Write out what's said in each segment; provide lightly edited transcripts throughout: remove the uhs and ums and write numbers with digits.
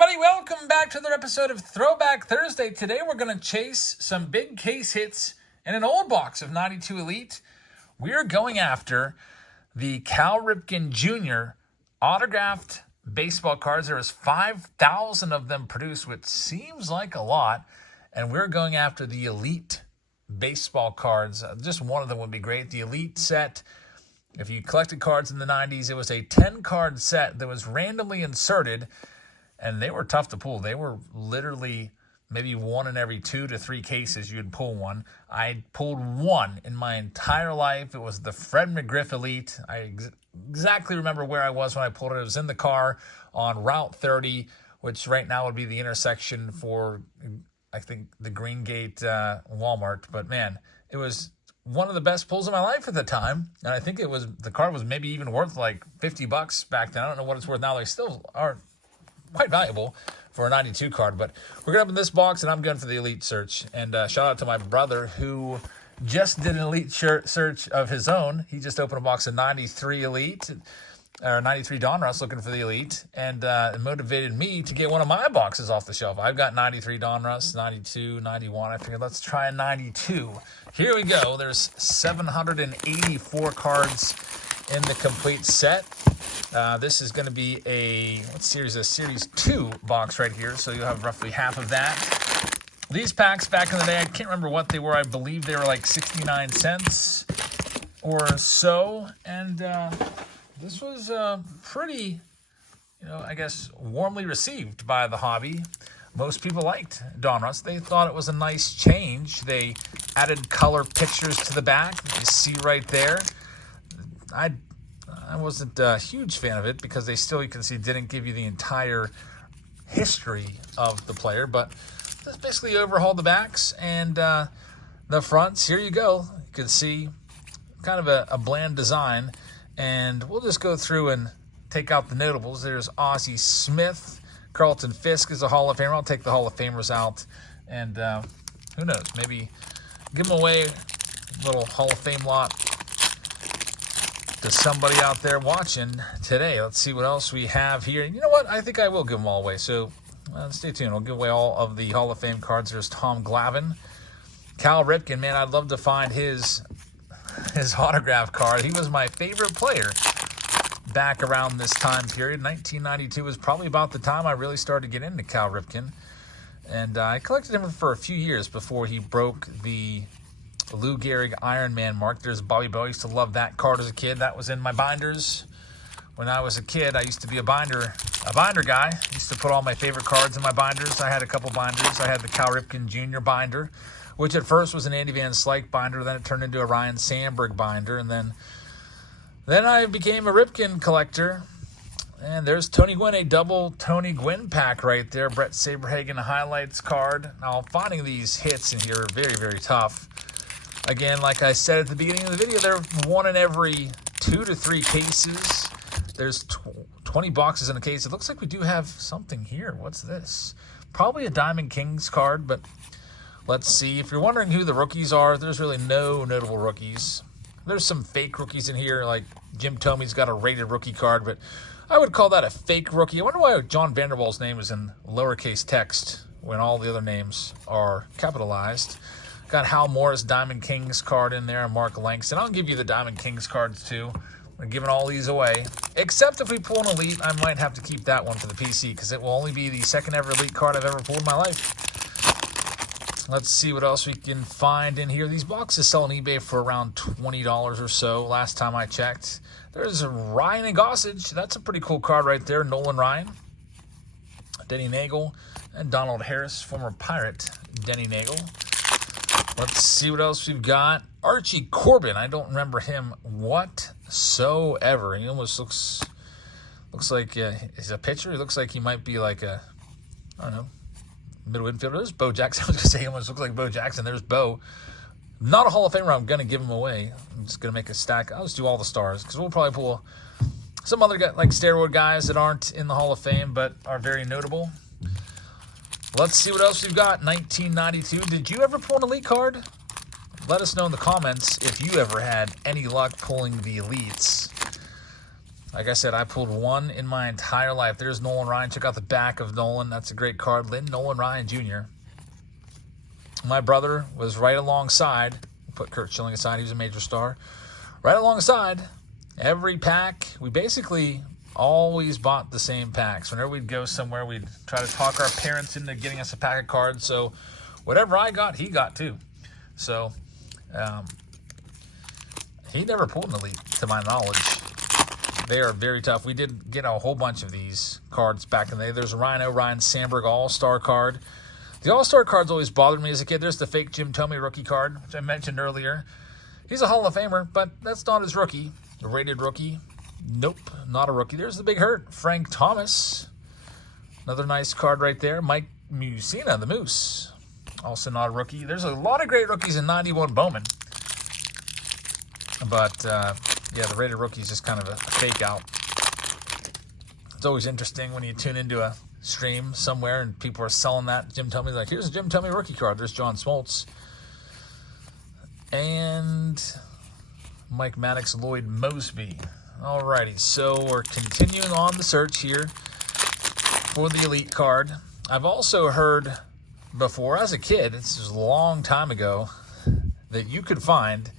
everybody, welcome back to another episode of Throwback Thursday. Today we're going to chase some big case hits in an old box of 92 Elite. We're going after the Cal Ripken Jr. autographed baseball cards. There was 5,000 of them produced, which seems like a lot. And we're going after the Elite baseball cards. Just one of them would be great. The Elite set, if you collected cards in the 90s, it was a 10-card set that was randomly inserted. And they were tough to pull. They were literally maybe one in every 2 to 3 cases you'd pull one. I pulled one in my entire life. It was the Fred McGriff Elite. I exactly remember where I was when I pulled it. It was in the car on Route 30, which right now would be the intersection for, I think, the Green Gate Walmart. But, man, it was one of the best pulls of my life at the time. And I think the card was maybe even worth like $50 back then. I don't know what it's worth now. They still are quite valuable for a 92 card, but we're going to open this box, and I'm going for the Elite search. And shout out to my brother who just did an Elite search of his own. He just opened a box of 93 Elite, or 93 Donruss, looking for the Elite, and it motivated me to get one of my boxes off the shelf. I've got 93 Donruss, 92, 91. I figured let's try a 92. Here we go. There's 784 cards in the complete set. This is going to be a Series 2 box right here, so you'll have roughly half of that. These packs back in the day, I can't remember what they were. I believe they were like 69 cents or so, and this was pretty, I guess, warmly received by the hobby. Most people liked Donruss. They thought it was a nice change. They added color pictures to the back. You see right there. I wasn't a huge fan of it because they still, you can see, didn't give you the entire history of the player. But let's basically overhaul the backs and the fronts. Here you go. You can see kind of a bland design. And we'll just go through and take out the notables. There's Ozzie Smith. Carlton Fisk is a Hall of Famer. I'll take the Hall of Famers out. And who knows, maybe give them away, a little Hall of Fame lot to somebody out there watching today. Let's see what else we have here. You know what? I think I will give them all away. So stay tuned. I'll give away all of the Hall of Fame cards. There's Tom Glavine. Cal Ripken, man, I'd love to find his autograph card. He was my favorite player back around this time period. 1992 was probably about the time I really started to get into Cal Ripken. And I collected him for a few years before he broke the Lou Gehrig Iron Man mark. There's Bobby Bell. I used to love that card as a kid. That was in my binders. When I was a kid, I used to be a binder guy. I used to put all my favorite cards in my binders. I had a couple binders. I had the Cal Ripken Jr. binder, which at first was an Andy Van Slyke binder. Then it turned into a Ryan Sandberg binder. And then I became a Ripken collector. And there's Tony Gwynn, a double Tony Gwynn pack right there. Brett Saberhagen highlights card. Now, finding these hits in here are very, very tough. Again, like I said at the beginning of the video, they're one in every 2 to 3 cases. There's 20 boxes in a case. It looks like we do have something here. What's this? Probably a Diamond Kings card, but let's see. If you're wondering who the rookies are, there's really no notable rookies. There's some fake rookies in here, like Jim Thomey's got a rated rookie card, but I would call that a fake rookie. I wonder why John Vanderwall's name is in lowercase text when all the other names are capitalized. Got Hal Morris Diamond Kings card in there, and Mark Langston. I'll give you the Diamond Kings cards too. We're giving all these away. Except if we pull an Elite, I might have to keep that one for the PC because it will only be the second ever Elite card I've ever pulled in my life. Let's see what else we can find in here. These boxes sell on eBay for around $20 or so last time I checked. There's Ryan and Gossage. That's a pretty cool card right there. Nolan Ryan, Denny Nagel, and Donald Harris, former Pirate Denny Nagel. Let's see what else we've got. Archie Corbin. I don't remember him whatsoever. He almost looks like he's a pitcher. He looks like he might be like a, I don't know, middle infielder. There's Bo Jackson. I was going to say he almost looks like Bo Jackson. There's Bo. Not a Hall of Famer. I'm going to give him away. I'm just going to make a stack. I'll just do all the stars because we'll probably pull some other guy, like steroid guys that aren't in the Hall of Fame but are very notable. Let's see what else we've got. 1992. Did you ever pull an Elite card? Let us know in the comments if you ever had any luck pulling the Elites. Like I said, I pulled one in my entire life. There's Nolan Ryan. Check out the back of Nolan. That's a great card. Nolan Ryan Jr. My brother was right alongside. Put Kurt Schilling aside. He was a major star. Right alongside every pack. We basically always bought the same packs. Whenever we'd go somewhere, we'd try to talk our parents into getting us a pack of cards. So whatever I got, he got too. So he never pulled an elite, to my knowledge. They are very tough. We did get a whole bunch of these cards back in the day. There's a Ryan Sandberg All-Star card. The All-Star cards always bothered me as a kid. There's the fake Jim Thome rookie card, which I mentioned earlier. He's a Hall of Famer, but that's not his rookie. The rated rookie. Nope, not a rookie. There's the big hurt, Frank Thomas. Another nice card right there. Mike Mussina, the Moose. Also not a rookie. There's a lot of great rookies in 91 Bowman. But, yeah, the rated rookie is just kind of a fake out. It's always interesting when you tune into a stream somewhere and people are selling that Jim Thome. Like, here's a Jim Thome rookie card. There's John Smoltz. And Mike Maddox, Lloyd Mosby. Alrighty, so we're continuing on the search here for the elite card. I've also heard before, as a kid, this was a long time ago, that you could find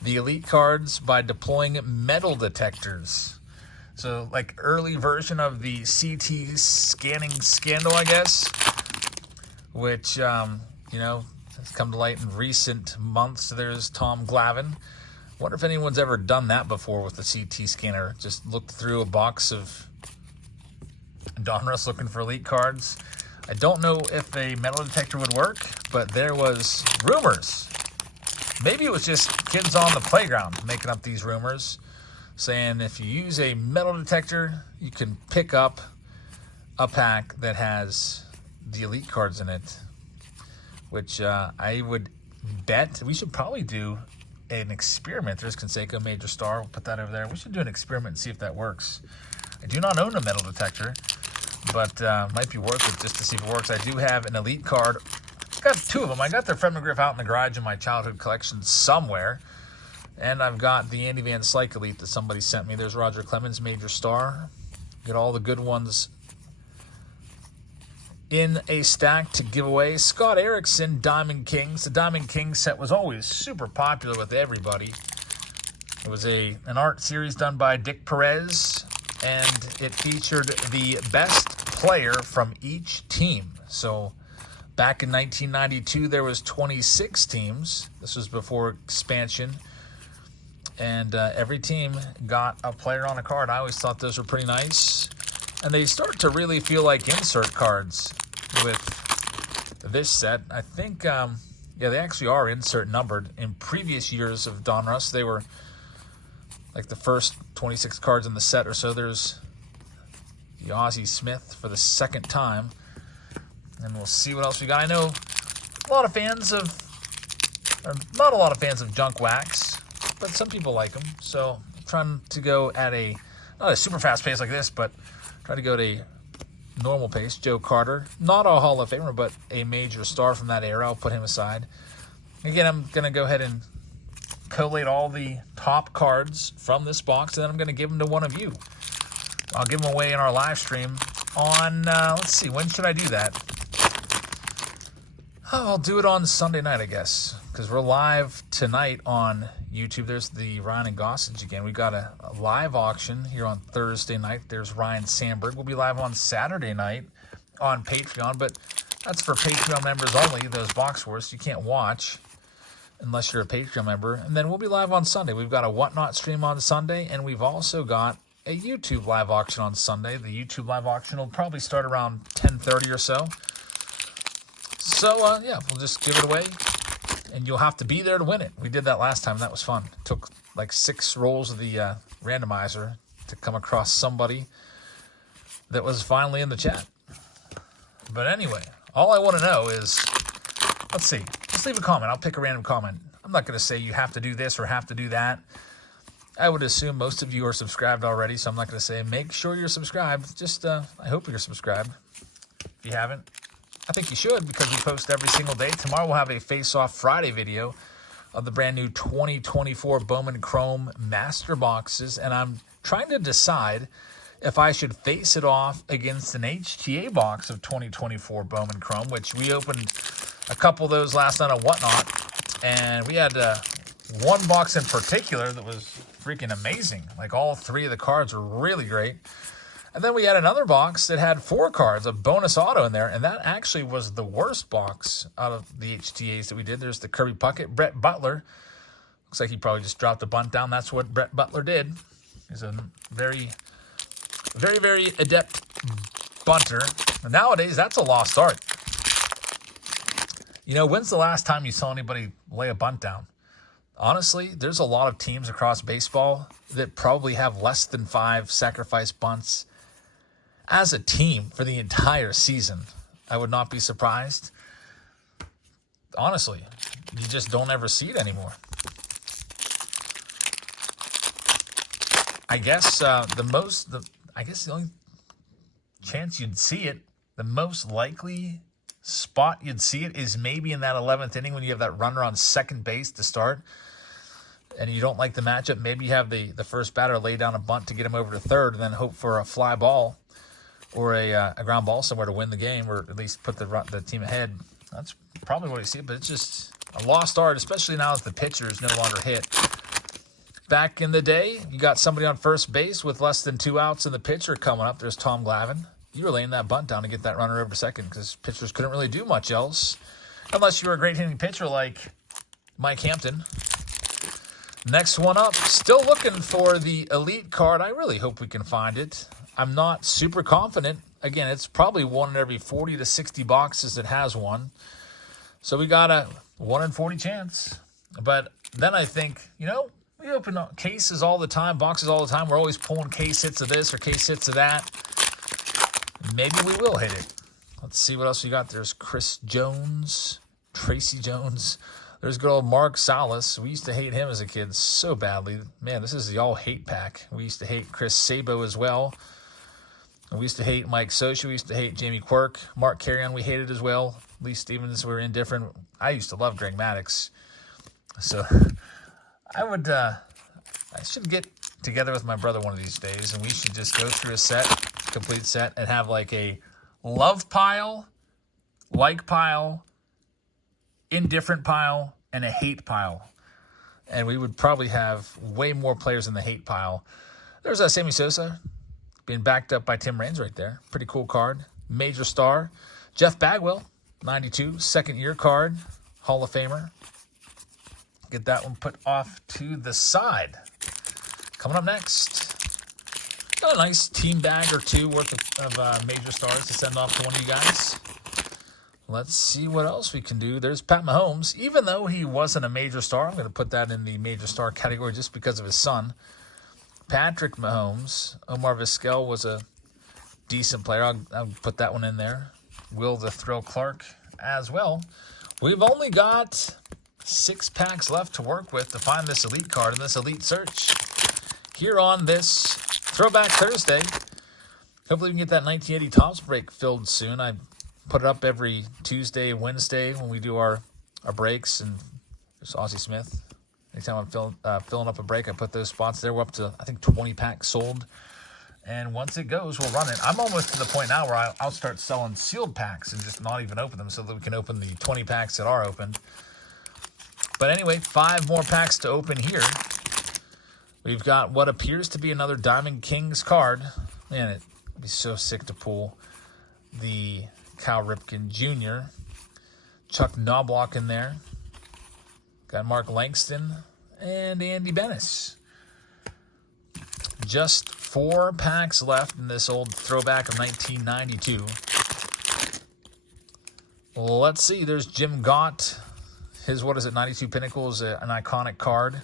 the elite cards by deploying metal detectors. So, like, early version of the CT scanning scandal, I guess, which, you know, has come to light in recent months. So there's Tom Glavine. Wonder if anyone's ever done that before with the CT scanner. Just looked through a box of Donruss looking for elite cards. I don't know if a metal detector would work, but there was rumors. Maybe it was just kids on the playground making up these rumors, saying if you use a metal detector, you can pick up a pack that has the elite cards in it, which I would bet we should probably do an experiment. There's Canseco, Major Star. We'll put that over there. We should do an experiment and see if that works. I do not own a metal detector, but might be worth it just to see if it works. I do have an elite card. Got two of them. I got the Fred McGriff out in the garage in my childhood collection somewhere. And I've got the Andy Van Slyke elite that somebody sent me. There's Roger Clemens, Major Star. Get all the good ones in a stack to give away. Scott Erickson, Diamond Kings. The Diamond Kings set was always super popular with everybody. It was an art series done by Dick Perez, and it featured the best player from each team. So back in 1992, there was 26 teams. This was before expansion. And every team got a player on a card. I always thought those were pretty nice. And they start to really feel like insert cards with this set. I think, yeah, they actually are insert numbered. In previous years of Donruss, they were like the first 26 cards in the set or so. There's the Ozzie Smith for the second time. And we'll see what else we got. I know a lot of fans of, or not a lot of fans of junk wax, but some people like them. So I'm trying to go at a, not a super fast pace like this, but try to go at a normal pace. Joe Carter, not a Hall of Famer, but a major star from that era. I'll put him aside. Again, I'm going to go ahead and collate all the top cards from this box, and then I'm going to give them to one of you. I'll give them away in our live stream on, let's see, when should I do that? Oh, I'll do it on Sunday night, I guess, because we're live tonight on YouTube. There's the Ryan and Gossage again. We've got a live auction here on Thursday night. There's Ryan Sandberg. We'll be live on Saturday night on Patreon, but that's for Patreon members only, those box wars. You can't watch unless you're a Patreon member. And then we'll be live on Sunday. We've got a Whatnot stream on Sunday, and we've also got a YouTube live auction on Sunday. The YouTube live auction will probably start around 10:30 or so. So, yeah, we'll just give it away, and you'll have to be there to win it. We did that last time. That was fun. It took like 6 rolls of the randomizer to come across somebody that was finally in the chat. But anyway, all I want to know is, let's see, just leave a comment. I'll pick a random comment. I'm not going to say you have to do this or have to do that. I would assume most of you are subscribed already, so I'm not going to say make sure you're subscribed. Just, I hope you're subscribed. If you haven't, I think you should, because we post every single day. Tomorrow we'll have a Face-Off Friday video of the brand new 2024 Bowman Chrome Master Boxes, and I'm trying to decide if I should face it off against an HTA box of 2024 Bowman Chrome, which we opened a couple of those last night on Whatnot, and we had one box in particular that was freaking amazing. Like, all three of the cards were really great. And then we had another box that had 4 cards, a bonus auto in there, and that actually was the worst box out of the HTAs that we did. There's the Kirby Puckett, Brett Butler. Looks like he probably just dropped a bunt down. That's what Brett Butler did. He's a very, very, very adept bunter. And nowadays, that's a lost art. You know, when's the last time you saw anybody lay a bunt down? Honestly, there's a lot of teams across baseball that probably have less than 5 sacrifice bunts as a team for the entire season. I would not be surprised. Honestly, you just don't ever see it anymore. I guess the only chance you'd see it, the most likely spot you'd see it is maybe in that 11th inning when you have that runner on second base to start and you don't like the matchup. Maybe you have the first batter lay down a bunt to get him over to third and then hope for a fly ball or a ground ball somewhere to win the game, or at least put the team ahead. That's probably what you see, but it's just a lost art, especially now that the pitcher is no longer hit. Back in the day, you got somebody on first base with less than 2 outs and the pitcher coming up. There's Tom Glavine. You were laying that bunt down to get that runner over to second because pitchers couldn't really do much else unless you were a great hitting pitcher like Mike Hampton. Next one up, still looking for the elite card. I really hope we can find it. I'm not super confident. Again, it's probably one in every 40 to 60 boxes that has one. So we got a 1 in 40 chance. But then I think, we open up cases all the time, boxes all the time. We're always pulling case hits of this or case hits of that. Maybe we will hit it. Let's see what else we got. There's Chris Jones, Tracy Jones. There's good old Mark Salas. We used to hate him as a kid so badly. Man, this is the all-hate pack. We used to hate Chris Sabo as well. And we used to hate Mike Socha. We used to hate Jamie Quirk. Mark Carrion we hated as well. At least even as we were indifferent. I used to love Greg Maddux. So I should get together with my brother one of these days, and we should just go through a complete set, and have like a love pile, like pile, indifferent pile, and a hate pile. And we would probably have way more players in the hate pile. There's Sammy Sosa being backed up by Tim Raines right there. Pretty cool card. Major star. Jeff Bagwell, 92, second-year card, Hall of Famer. Get that one put off to the side. Coming up next, got a nice team bag or two worth of major stars to send off to one of you guys. Let's see what else we can do. There's Pat Mahomes. Even though he wasn't a major star, I'm going to put that in the major star category just because of his son, Patrick Mahomes. Omar Vizquel was a decent player. I'll put that one in there. Will the Thrill Clark as well. We've only got 6 packs left to work with to find this elite card in this elite search here on this Throwback Thursday. Hopefully we can get that 1980 Topps break filled soon. I put it up every Tuesday, Wednesday when we do our breaks, and there's Ozzie Smith. Anytime I'm filling up a break, I put those spots there. We're up to, I think, 20 packs sold. And once it goes, we'll run it. I'm almost to the point now where I'll start selling sealed packs and just not even open them so that we can open the 20 packs that are opened. But anyway, 5 more packs to open here. We've got what appears to be another Diamond Kings card. Man, it'd be so sick to pull the Cal Ripken Jr. Chuck Knobloch in there. Got Mark Langston and Andy Bennis. Just 4 packs left in this old throwback of 1992. Well, let's see. There's Jim Gott. His, 92 Pinnacle is an iconic card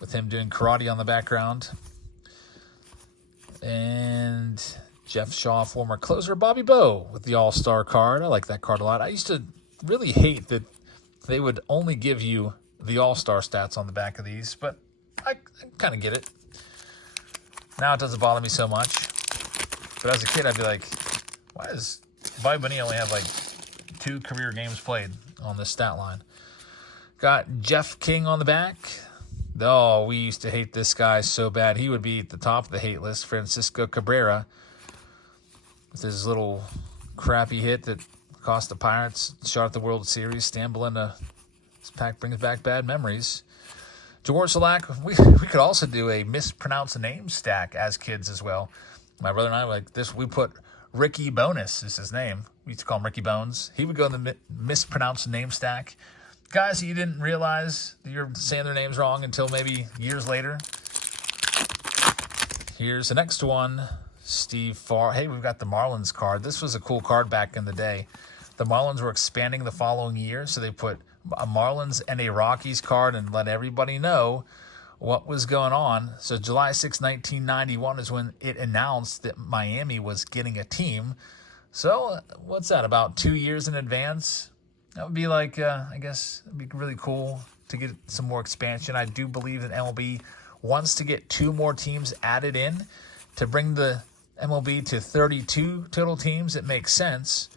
with him doing karate on the background. And Jeff Shaw, former closer. Bobby Bowe with the All-Star card. I like that card a lot. I used to really hate that they would only give you the All-Star stats on the back of these, but I kind of get it. Now it doesn't bother me so much. But as a kid, I'd be like, why does Bobby Bonilla only have like 2 career games played on this stat line? Got Jeff King on the back. Oh, we used to hate this guy so bad. He would be at the top of the hate list. Francisco Cabrera with his little crappy hit that cost the Pirates a shot at the World Series. Stan Belinda, this pack brings back bad memories. George Salak, we could also do a mispronounced name stack as kids as well. My brother and I were like this. We put Ricky Bonus is his name. We used to call him Ricky Bones. He would go in the mispronounced name stack. Guys that you didn't realize you're saying their names wrong until maybe years later. Here's the next one. Steve Farr. Hey, we've got the Marlins card. This was a cool card back in the day. The Marlins were expanding the following year, so they put a Marlins and a Rockies card and let everybody know what was going on. So July 6, 1991 is when it announced that Miami was getting a team. So what's that, about 2 years in advance? That would be like, I guess, it'd be really cool to get some more expansion. I do believe that MLB wants to get 2 more teams added in to bring the MLB to 32 total teams. It makes sense.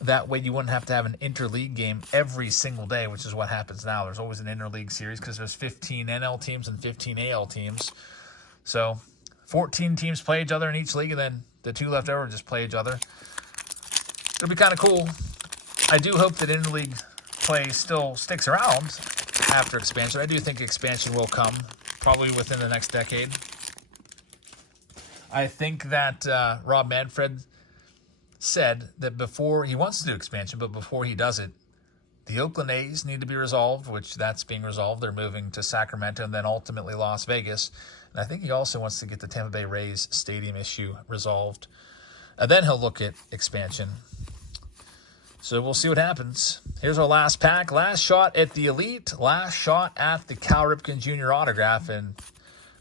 That way you wouldn't have to have an interleague game every single day, which is what happens now. There's always an interleague series because there's 15 NL teams and 15 AL teams. So 14 teams play each other in each league, and then the 2 left over just play each other. It'll be kind of cool. I do hope that interleague play still sticks around after expansion. I do think expansion will come probably within the next decade. I think that Rob Manfred said that before he wants to do expansion, but before he does it, the Oakland A's need to be resolved, which that's being resolved. They're moving to Sacramento and then ultimately Las Vegas. And I think he also wants to get the Tampa Bay Rays stadium issue resolved. And then he'll look at expansion. So we'll see what happens. Here's our last pack. Last shot at the Elite. Last shot at the Cal Ripken Jr. autograph. And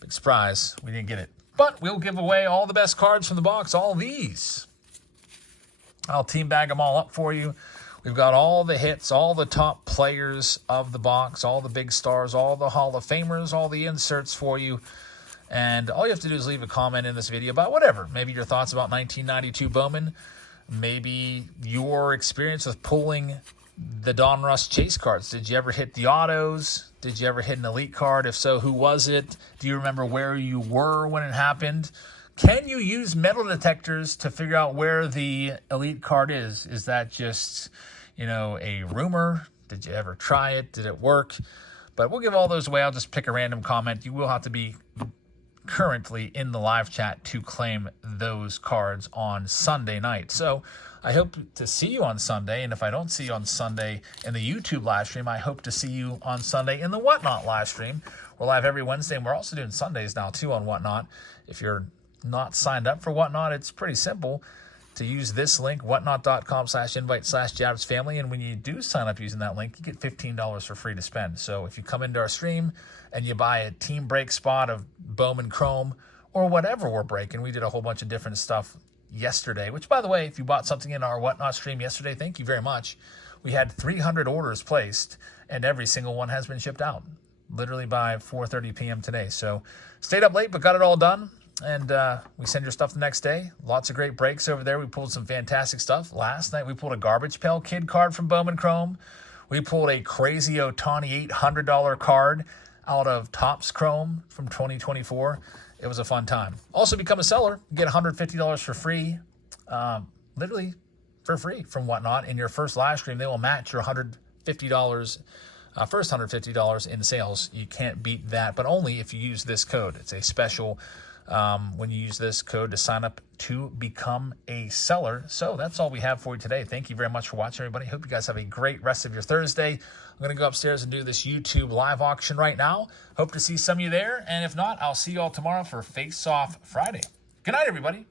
big surprise, we didn't get it. But we'll give away all the best cards from the box. All these. I'll team bag them all up for you. We've got all the hits, all the top players of the box, all the big stars, all the Hall of Famers, all the inserts for you. And all you have to do is leave a comment in this video about whatever. Maybe your thoughts about 1992 Bowman. Maybe your experience with pulling the Donruss chase cards. Did you ever hit the autos? Did you ever hit an elite card? If so, who was it? Do you remember where you were when it happened? Can you use metal detectors to figure out where the elite card is? Is that just, a rumor? Did you ever try it? Did it work? But we'll give all those away. I'll just pick a random comment. You will have to be currently in the live chat to claim those cards on Sunday night. So I hope to see you on Sunday. And if I don't see you on Sunday in the YouTube live stream, I hope to see you on Sunday in the Whatnot live stream. We're live every Wednesday, and we're also doing Sundays now too on Whatnot. If you're not signed up for Whatnot, it's pretty simple to use this link, whatnot.com/invite/JabsFamily. And when you do sign up using that link, you get $15 for free to spend. So if you come into our stream and you buy a team break spot of Bowman Chrome or whatever we're breaking, we did a whole bunch of different stuff yesterday, which, by the way, if you bought something in our Whatnot stream yesterday, thank you very much. We had 300 orders placed, and every single one has been shipped out, literally by 4:30 p.m. today. So stayed up late, but got it all done. And we send your stuff the next day. Lots of great breaks over there. We pulled some fantastic stuff. Last night, we pulled a Garbage Pail Kid card from Bowman Chrome. We pulled a Crazy Ohtani $800 card out of Topps Chrome from 2024. It was a fun time. Also, become a seller. Get $150 for free, literally for free from Whatnot. In your first live stream, they will match your $150, first $150 in sales. You can't beat that, but only if you use this code. It's a special when you use this code to sign up to become a seller. So that's all we have for you today. Thank you very much for watching, everybody. Hope you guys have a great rest of your Thursday. I'm going to go upstairs and do this YouTube live auction right now. Hope to see some of you there. And if not, I'll see you all tomorrow for Face Off Friday. Good night, everybody.